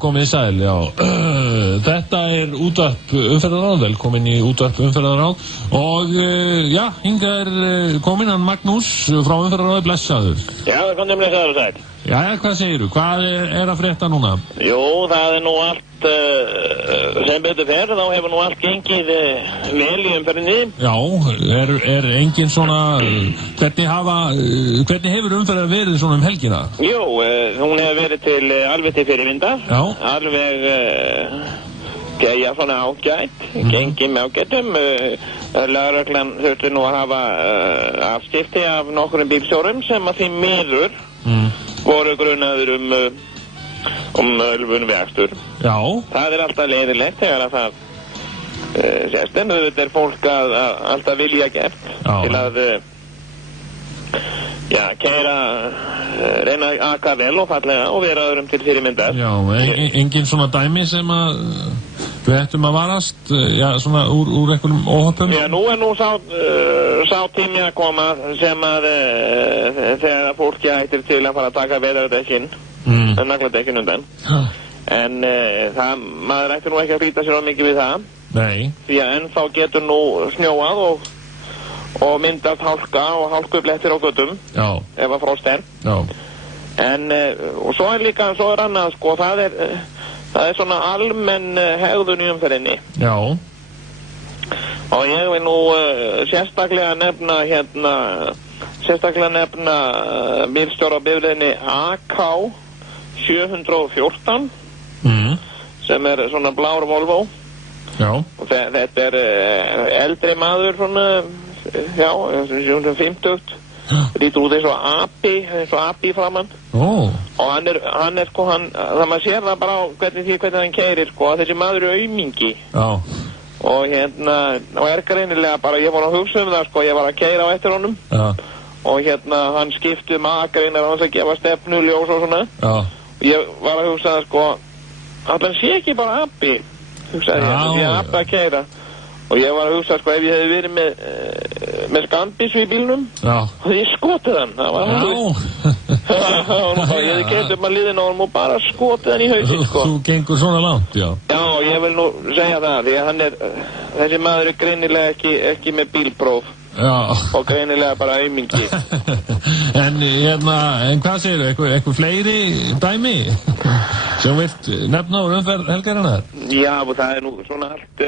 komið sæl, já. Þetta útvarp umferðarráð, velkomin í útvarp umferðarráð. Og, já, hingað kominn hann Magnús frá umferðarráði, blessaður. Já, komið blessaður og sæl. Jæja, hvað segirðu? Hvað að frétta núna? Jú, það nú allt, sem betur fer, þá hefur nú allt gengið vel í umferðinni. Já, engin svona, hvernig hefur umferðar verið svona helgina? Jú, hún hefur verið alveg til fyrirmyndar. Já. Alveg, svona ágætt, gengið með ágættum. Lögreglan þurfti nú að hafa afskipti af nokkrum bílstjórum sem að því miður voru grunaður ölvun við akstur. Já. Það alltaf leiðilegt þegar að það sést, en þetta fólk að alltaf vilja gert til að keyra, reyna að aka vel og fallega og vera öðrum til fyrirmyndar. Já, engin svona dæmi sem að við ættum að varast, svona úr einhverjum óhöppum? Já, nú nú sá tími að koma sem að þegar fólki ættir til að fara að taka veðardekkin, nagladekkin undan. En maður ættir nú ekki að flýta sér á mikið við það. Nei. Því að ennþá getur nú snjóað og myndast hálka og hálkublettir á götum. Já. Ef að frost Já. En, og svo líka, annað, sko, það svona almenn hegðun í umferðinni. Já. Og ég vil nú sérstaklega nefna bílstjóra á bifreiðinni AK 714 sem svona blár Volvo. Já. Og þetta eldri maður svona, 50. Lítur út eins og api framann. Og hann sko, það maður sér það bara á hvernig hann keyrir, sko, að þessi maður aumingi. Já. Og greinilega bara, ég var að hugsa það, sko, ég var að keyra á eftir honum. Já. Og hann skipti akreinar hans að gefa stefnu, ljós og svona. Já. Og ég var að hugsa það, sko, að hann sé ekki bara api, hugsaði ég api að keyra. Og ég var að hugsa, sko, ef ég hefði verið með skambissu í bílnum, og ég skotið hann, það var ég hefði keyrt upp að liðina og bara skotið hann í hausinn, sko. Þú gengur svona langt, já. Já, ég vil nú segja það, því að þessi maður greinilega ekki með bílpróf. Já. Og greinilega bara aumingi. En hvað segirðu, eitthvað fleiri dæmi sem vilt nefna úr umferð helgarinnar? Já, það nú svona allt...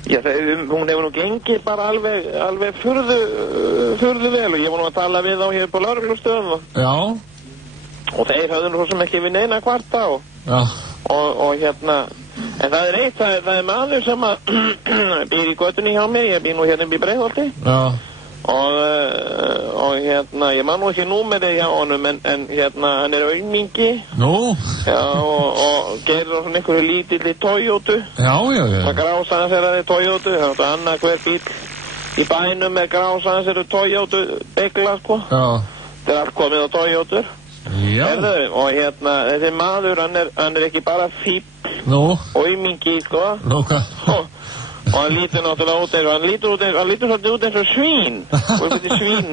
hún hefur nú gengið bara alveg furðu vel og ég var nú að tala við á hér på lögreglustöðum. Já. Og þeir höfðu nú svo sem ekki við neina kvarta og en það eitt, það maður sem að býr í götunni hjá mér, ég býr nú hérna í Breiðholti. Já. Og ég man nú ekki númerið hjá honum en hann aumingi. Nú? Já, og gerir á svona einhverju lítilli Toyota. Já. Það grásaðans það Toyota, það annað hver bíl í bænum grásaðans Toyota begla, sko. Já. Það allt komið á Toyota. Já. Og þessi maður, hann ekki bara fíbl. Nú? Aumingi, sko. Nú, hvað? Og hann lítur náttúrulega út hann lítur svolítið út eins og svín. Og þetta svín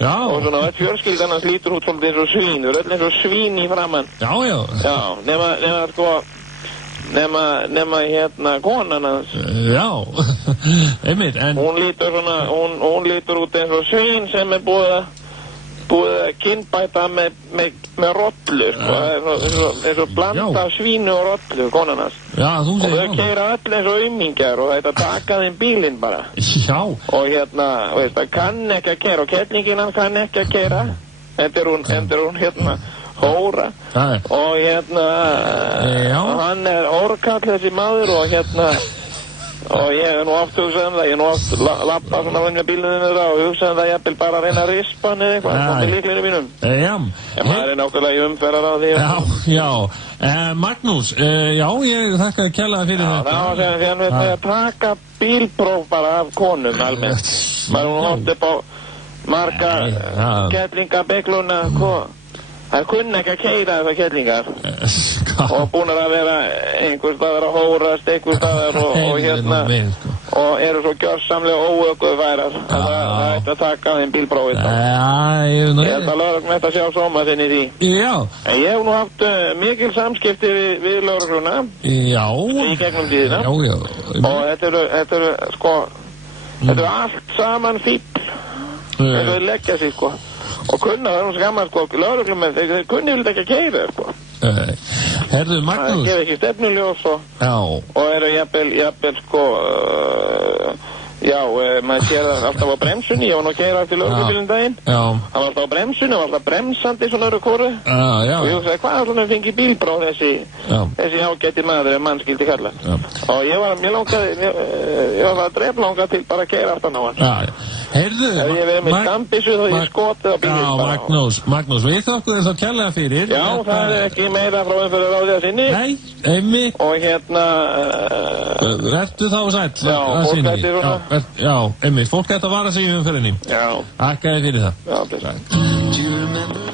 Já. Og svona fjölskyldan hans lítur út svolítið eins og svín. Þau öll eins og svín í framann. Já. Já, nema sko, nema konan hans. Já, einmitt, en... Hún lítur út eins og svín sem búið að kynbæta með rollu, sko. Eins og blanda svínu og rollu, konan hans. Já, þú segir það. Og þau keyra öll eins og aumingjar og þetta taka þeim bílinn bara. Já. Og veist, það kann ekki að keyra og kettlingin hann kann ekki að keyra. Endur hún hóra. Og hann órkall þessi maður og ég nú oft hugsað það, ég nú oft lappa svona með bílunum þeirra og hugsað það jafnvel bara að reyna að rispa hann eða eitthvað, með líklinu mínum. Já. En maður náttúrulega í umferðar á því. Já. Magnús, ég þakka kærlega fyrir þetta. Já, það var því hann veit að taka bílpróf bara af konum almennt. Maður nú hótt upp á marga kettlingabegluna, það kunna ekki að keyra þessar kettlingar og búin að vera einhver staðar að hórast, einhver staðar og eru svo gjörsamlega óökuðfærar að það ætti að taka þeim bílprófið þá. Ég held að lögreglun ætti að sjá sóma þinn í því. Já. En ég hef nú haft mikil samskipti við lögregluna. Já. Í gegnum tíðina. Já. Og þetta eru sko, þetta eru allt saman fíbl. Þeir leggja sig sko. Og kunna það nú skamma sko, lögreglumenn, þeir kunni vel ekki að keyra sko. Herðu, Magnús. Það gefa ekki stefnuljós og eru jafnvel sko, maður sér það alltaf á bremsunni, ég var nú að keyra eftir lögreglubílinn daginn. Hann var alltaf á bremsunni, hann var alltaf bremsandi svona öðru kóru. Og ég hugsaði, hvað er alltaf fengið bílpróf þessi ágæti maður ef mann skildi kalla. Og ég var að dreflanga til bara að keyra aftan á hann. Heyrðu, ég verið með stambissu þá ég skotið á bílinn bara. Magnús, við þökkum þess að kærlega fyrir. Já, það er ekki meira frá umferðarráði að sinni. Nei, einmitt. Og vertu þá sæll. Já, fólk ætti svona. Já, einmitt, fólk ætti að vara sig í umferðinni. Já. Þakka þér fyrir það. Já, bless.